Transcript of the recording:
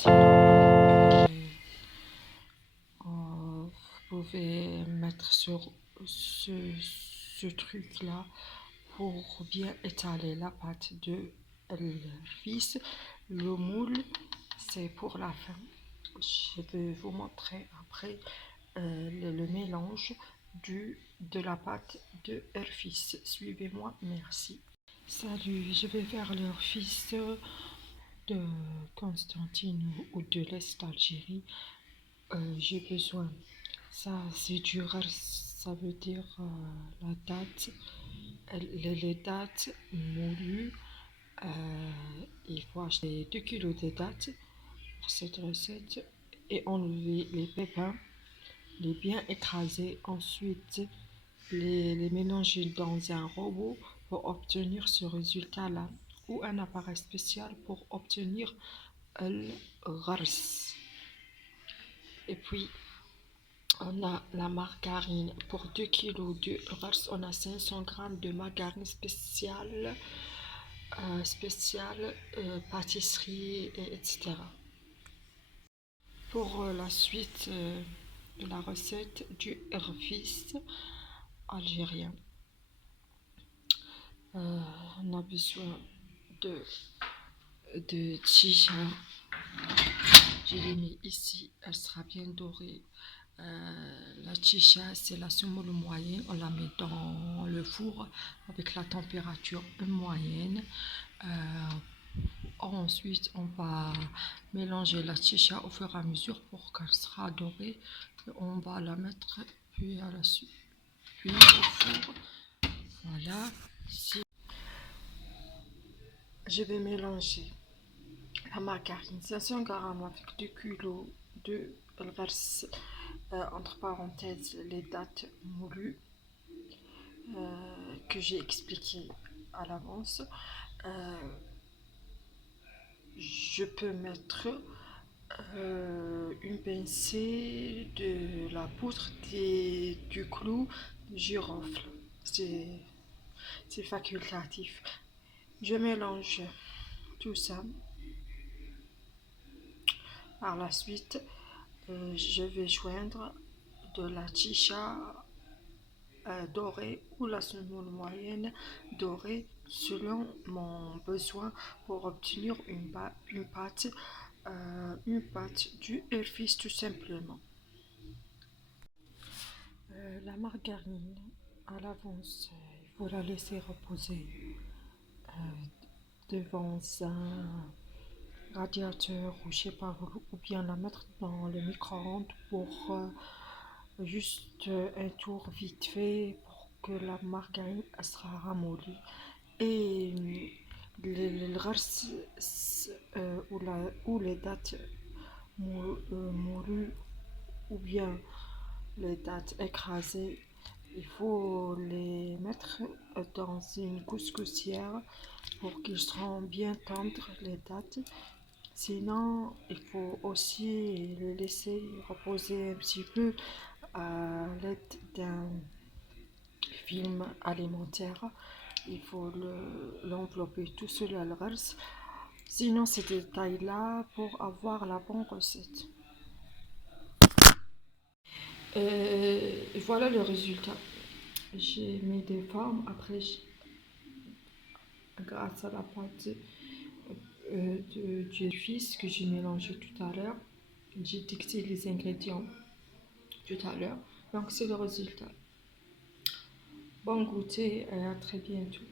Sinon, vous pouvez mettre sur ce truc-là pour bien étaler la pâte de l'hervis. Le moule, c'est pour la fin. Je vais vous montrer après le mélange de la pâte de hervis. Suivez-moi, merci. Salut, je vais faire l'hervis de Constantine ou de l'Est d'Algérie. J'ai besoin, ça c'est du ras, ça veut dire la date, les dates moulues. Il faut acheter 2 kilos de dates pour cette recette et enlever les pépins, les bien écraser, ensuite les mélanger dans un robot pour obtenir ce résultat-là ou un appareil spécial pour obtenir le ras. Et puis on a la margarine pour 2 kilos de ras, on a 500 grammes de margarine spéciale pâtisserie, etc. Pour la suite de la recette du hervis algérien, on a besoin de chicha. Je l'ai mis ici, elle sera bien dorée. La chicha, c'est la semoule moyenne. On la met dans le four avec la température moyenne. Ensuite, on va mélanger la chicha au fur et à mesure pour qu'elle sera dorée. On va la mettre puis à la suite, puis au four. Voilà. Ici, je vais mélanger la margarine 500 grammes avec 2 kilos de ras, entre parenthèses les dates moulues que j'ai expliqué à l'avance. Je peux mettre une pincée de la poudre du clou de girofle. C'est facultatif. Je mélange tout ça. Par la suite, je vais joindre de la chicha dorée ou la semoule moyenne dorée selon mon besoin pour obtenir une pâte du hervis tout simplement. La margarine à l'avance, il faut la laisser reposer devant un radiateur ou je sais pas, ou bien la mettre dans le micro-ondes pour juste un tour vite fait pour que la margarine sera ramollie. Et le reste ou les dates moulues ou bien les dates écrasées, il faut les mettre dans une couscoussière pour qu'ils seront bien tendres les dates. Sinon, il faut aussi les laisser reposer un petit peu à l'aide d'un film alimentaire. Il faut l'envelopper tout seul à l'ras. Sinon, ces détails-là pour avoir la bonne recette. Voilà le résultat. J'ai mis des formes. Après, grâce à la pâte du fils que j'ai mélangé tout à l'heure, j'ai dicté les ingrédients tout à l'heure. Donc, c'est le résultat. Bon goûter et à très bientôt.